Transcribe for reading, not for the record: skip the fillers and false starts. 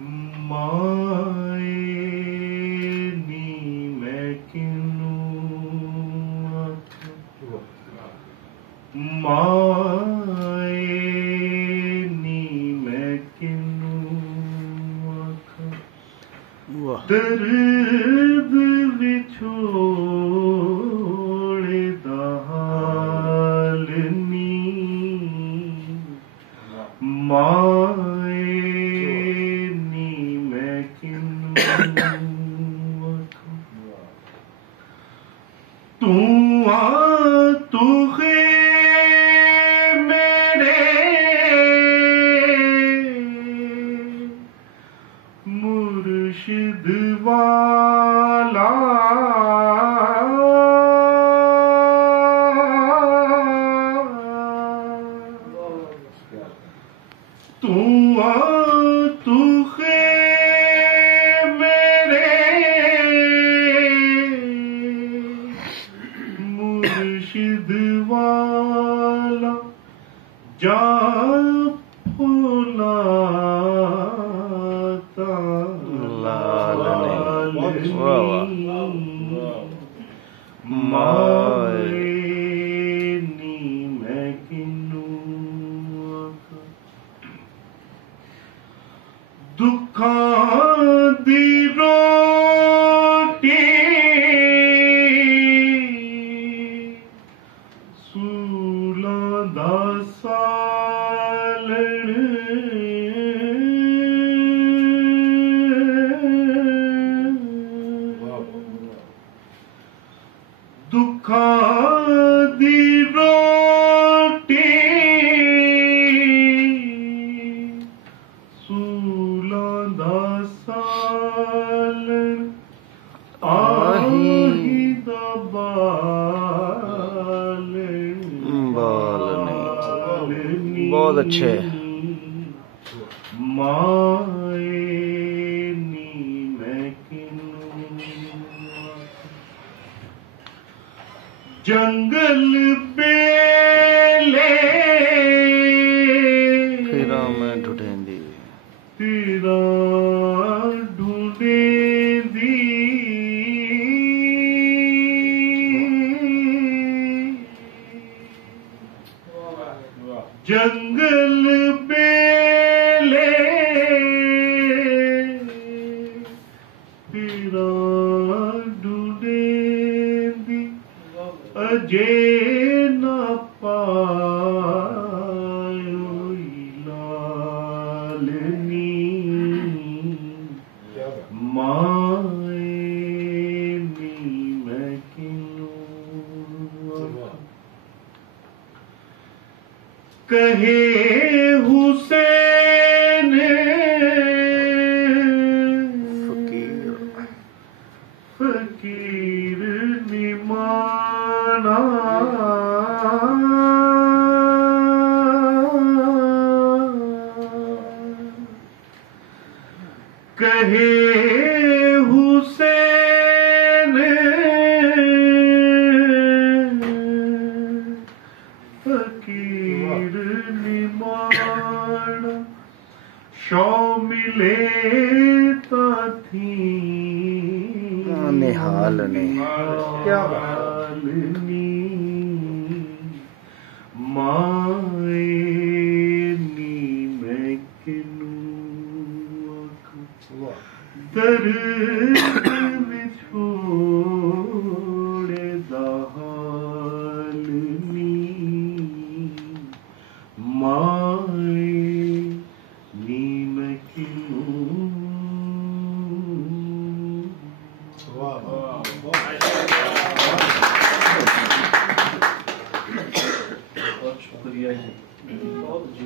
माए नी मैं किनू माए नी मैं किनू दर्द विछोड़े दा हाल नी माए नी मैं किनू तू आ तू मेरे मुर्शिद वाला तू आ तू मेरे मुर्शिद वाला जा फुलाता माए नी मैं किनू दुखां दी रोटी सूलां दा सालण दुखां दी रोटी सूलां दा सालण आही दा बालनी बहुत अच्छे माए नी मैं किनू जंगल बेले फिरा मैं ढूंढेंदी तेरा ढूंढेंदी जंगल बेले तेरा ढूंढेंदी अजे ना पायो लालनी माए नी मैं किनू कहे हुसैन फकीर निमाना कहे हुसैन फकीर निमाना शामिले ता थी निहाल ने क्या माए नी मैं किनू दर्द विछोड़े दा हाल नी माए नी मैं किनू शुक्रिया जी बहुत जी